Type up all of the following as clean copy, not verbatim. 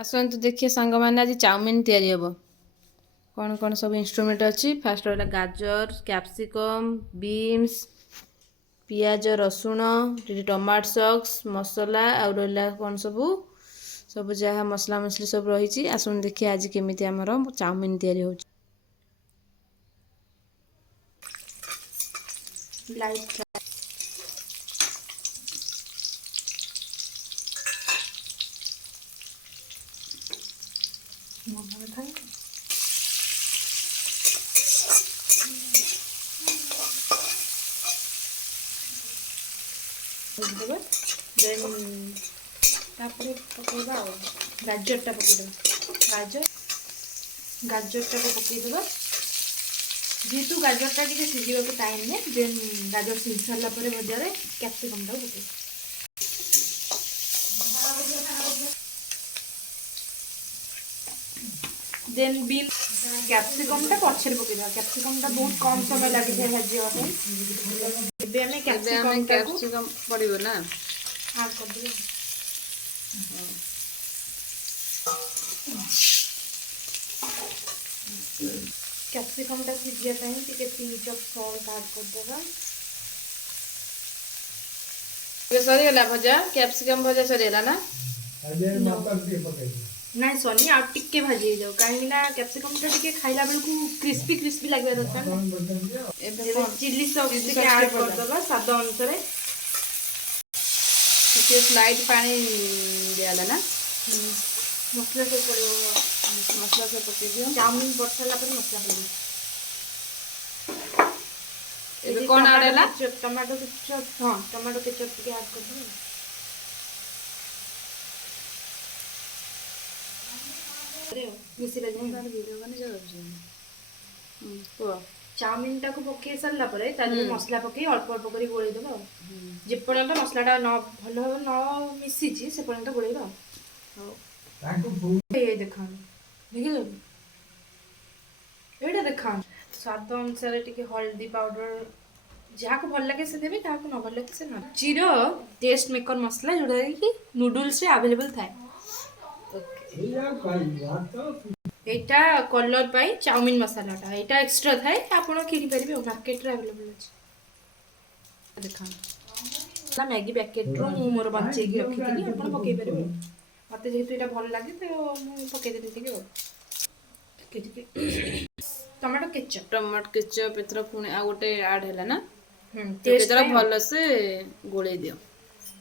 आसतु देखिए सांग मैंने आज चाउमिन तैयारी हम कौन कौन सब इंस्ट्रूमेंट अच्छी फास्ट रहा गाजर कैप्सिकम बीन्स पियाज रसुण टमाटो सॉस मसला आउ रहा कौन सब सब जहाँ मसला मसली सब रही आसतु देखिए आज केमी आमर चाउमिन तैयारी हो देन तापर पकेबा गाजरटा पकेदबा गाजरटा को पकेदबा जेहेतु गाजरटा टी सीझा टाइम ने देन गाजर सीझ सारा भजा कैप्सिकम टाक पके देन बीन कैप्सिकम टा पछरे पकेदबा कैप्सिकम टा बहुत कम समय लगे थे भाजी कैप्सिकम पड़ो ना ऐड कर दे कैप्सिकम टा सीझा टे पिंच ऑफ सॉल्ट ऐड कर देबा सरीगला भजा कैप्सिकम भजा सरीगला ना नाइ सनी आ टिके भाजी जाओ कहीं कैप्सिकम टा टिके खाइला बेल को क्रिस्पी क्रिस्पी लागबा दरकार एबे चिल्ली सॉस टिके ऐड कर दबा स्वाद अनुसार टिके स्लाइड पानी दियाला ना मसला से पके दियो चाउमीन पड़ सारा पर मसला पड़ी एबे कोन आडेला टमाटो केचप हां टमाटो केचप टिके ऐड कर दो मिसी वीडियो बने चाउमिन टाक पकई सारा मसला पकई अल्प अल्प कर गोल देव जेपर्यंत मसलाटा न भल न मिसी से पर्यंत गोल देखा देखिल ये देखा स्वाद अनुसार टी हल्दी पाउडर जहाँ को भल लगे से देवे क्या न भल लगे से ना जीर टेस्ट मेकर मसला जोटा कि नूडल्स अवेलेबल थाए एटा कलर पाई चाउमिन मसालाटा एटा एक्स्ट्रा थाए आपण किनि परिबे मार्केट रे अवेलेबल अछि देखा मैगी पैकेट रो मु मोर बच्चे की रखी थी आपण पके परिबे मते जेतु एटा भल लागे तो मु पके देती कि टमाटो केचप एथरा पुणे आ गोटे ऐड हैला ना टेस्ट भल से गोळे दियो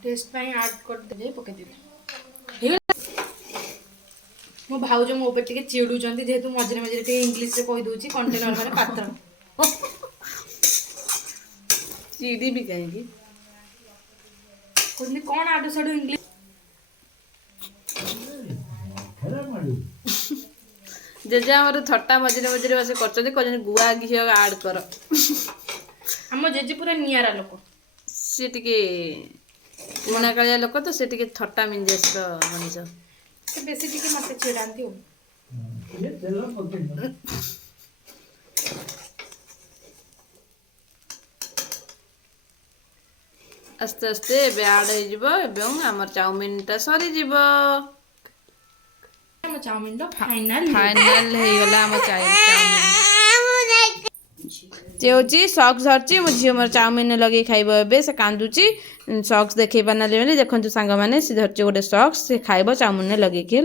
टेस्ट पाई ऐड कर दे पके दे मो भाउज मो ऊपर टिके चिड़ुचंती जेहेतु मझे मझे टिके इंग्लिश रे कहि दोची कंटेनर माने पात्र चिड़ी भी कहेगी कोनी कोन आडू साडू इंग्लिश जेजे हमर थट्टा मझे मझे बसे करछते कहजन गुआ घी ऐड कर हम जेजे पूरा नियारा लोक से टिके पुना कालिया लोक तो से टिके थट्टा मिंजेस तो मनीष से बेसी टिके मते चिड़ांती हो ये तेल पके आस्ते आस्ते एबे ऐड हो जिवो एवं हमर चाउमिन ता सरी जिवो हमर चाउमिन दा फाइनल हे गला हमर चाउमिन जे होची सॉक्स धरची मो झियो मोर चाउमिन लगे खाइबो एबे से कांदुची सॉक्स देखै बना ले देखंतु सांग माने से धरची गोटे सॉक्स से खाइबो चाउमिन लगे के